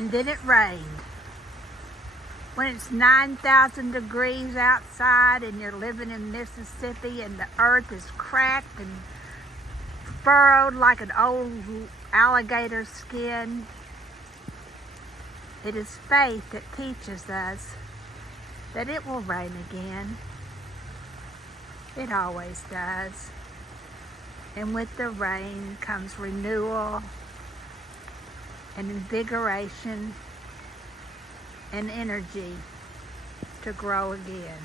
and then it rained. When it's 9,000 degrees outside and you're living in Mississippi and the earth is cracked and furrowed like an old alligator skin, it is faith that teaches us that it will rain again. It always does. And with the rain comes renewal and invigoration and energy to grow again.